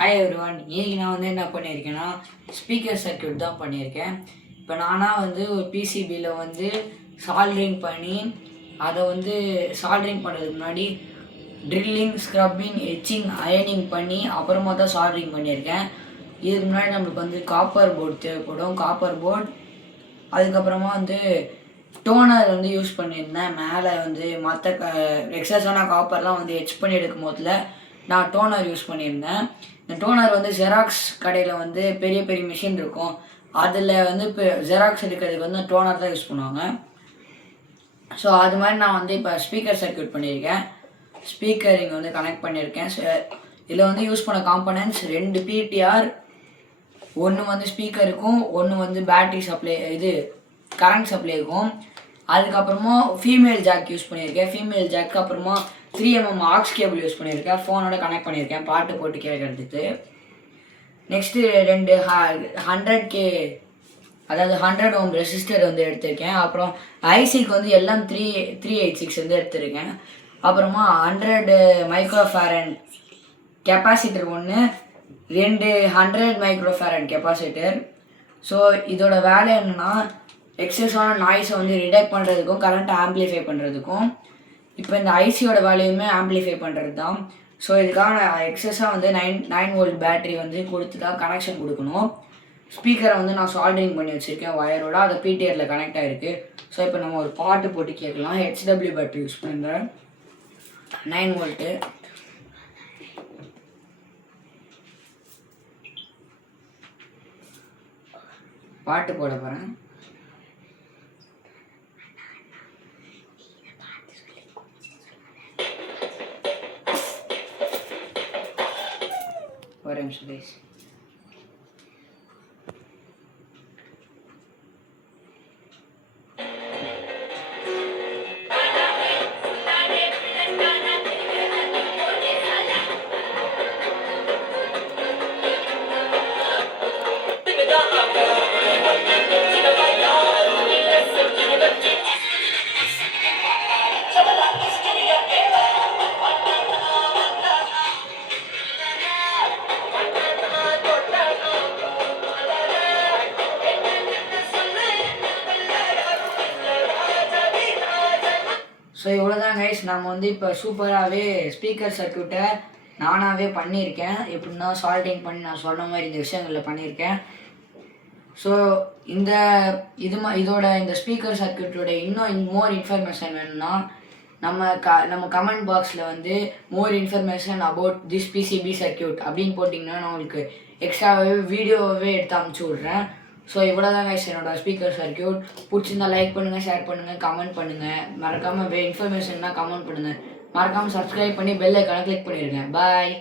Hi everyone. இன்னைக்கு நான் என்ன பண்ணியிருக்கேன்னா ஸ்பீக்கர் சர்க்யூட் தான் பண்ணியிருக்கேன். இப்போ நானாக ஒரு பிசிபியில் சால்ட்ரிங் பண்ணி அதை சால்ட்ரிங் பண்ணுறதுக்கு முன்னாடி ட்ரில்லிங், ஸ்க்ரப்பிங், எச்சிங், அயனிங் பண்ணி அப்புறமா தான் சால்ட்ரிங் பண்ணியிருக்கேன். இதுக்கு முன்னாடி நம்மளுக்கு காப்பர் போர்டு தேவைப்படும். காப்பர் போர்டு, அதுக்கப்புறமா டோனர் யூஸ் பண்ணியிருந்தேன். மேலே மற்ற எக்ஸஸான காப்பர்லாம் எச் பண்ணி எடுக்கும் போதில் நான் டோனர் யூஸ் பண்ணியிருந்தேன். இந்த டோனர் ஜெராக்ஸ் கடையில் பெரிய பெரிய மிஷின் இருக்கும். அதில் இப்போ ஜெராக்ஸ் எடுக்கிறதுக்கு டோனர் தான் யூஸ் பண்ணுவாங்க. ஸோ அது மாதிரி நான் இப்போ ஸ்பீக்கர் சர்க்யூட் பண்ணியிருக்கேன். ஸ்பீக்கர் இங்கே கனெக்ட் பண்ணியிருக்கேன். இதில் யூஸ் பண்ண காம்பனன்ட்ஸ் 2 PTR, ஒன்று ஸ்பீக்கருக்கும், ஒன்று பேட்ரி சப்ளை, கரண்ட் சப்ளை இருக்கும். அதுக்கப்புறமா ஃபீமேல் ஜாக் யூஸ் பண்ணியிருக்கேன். ஃபீமேல் ஜாக்கு அப்புறமா 3mm ஆக்ஸ் கேபிள் யூஸ் பண்ணியிருக்கேன். ஃபோனோட கனெக்ட் பண்ணியிருக்கேன் பாட்டு போட்டு கேட்கறதுக்கு. நெக்ஸ்ட்டு 2 100K, அதாவது 100 Ohm ரெசிஸ்டர் எடுத்திருக்கேன். அப்புறம் ஐசிக்கு எல்லாம் 386 எடுத்திருக்கேன். அப்புறமா 100 மைக்ரோஃபாரட் கெப்பாசிட்டர் ஒன்று, 2 100 மைக்ரோஃபாரட் கெப்பாசிட்டர். ஸோ இதோட வேலை என்னென்னா எக்ஸஸான நாய்ஸை ரிடெக்ட் பண்ணுறதுக்கும் கரண்ட்டை ஆம்ப்ளிஃபை பண்ணுறதுக்கும். இப்போ இந்த ஐசியோட வேலையுமே ஆம்ப்ளிஃபை பண்ணுறது தான். ஸோ இதுக்காக எக்ஸஸாக 9 volt பேட்ரி கொடுத்து தான் கனெக்ஷன் கொடுக்கணும். ஸ்பீக்கரை நான் சால்டரிங் பண்ணி வச்சுருக்கேன் ஒயரோட, அதை பிடிஆரில் கனெக்ட் ஆகிருக்கு. ஸோ இப்போ நம்ம ஒரு பாட்டு போட்டு கேட்கலாம். HW பேட்ரி யூஸ் பண்ணுறேன், 9 volt. பாட்டு போட போகிறேன். ஒரு நிமிஷம் ப்ளீஸ். ஸோ இவ்வளோதான் கைஸ். நம்ம இப்போ சூப்பராகவே ஸ்பீக்கர் சர்க்யூட்டை நானாகவே பண்ணியிருக்கேன். எப்படின்னா சால்டிங் பண்ணி நான் சொன்ன மாதிரி இந்த விஷயங்களில் பண்ணியிருக்கேன். ஸோ இதோட இந்த ஸ்பீக்கர் சர்க்யூட்டோட இன்னும் மோர் இன்ஃபர்மேஷன் வேணும்னா நம்ம கமெண்ட் பாக்ஸில் more information about this PCB circuit அப்படின்னு போட்டிங்கன்னா நான் உங்களுக்கு எக்ஸ்ட்ராவே வீடியோவே எடுத்து அனுப்பிச்சி விட்றேன். ஸோ இவ்வளோதான் கைஸ் என்னோட ஸ்பீக்கர் சர்க்யூட். பிடிச்சிருந்தா லைக் பண்ணுங்கள், ஷேர் பண்ணுங்கள், கமெண்ட் பண்ணுங்கள். மறக்காமல் இன்ஃபர்மேஷன்னா கமெண்ட் பண்ணுங்கள். மறக்காமல் சப்ஸ்கிரைப் பண்ணி பெல் ஐக்கானை கிளிக் பண்ணிடுங்க. பாய்.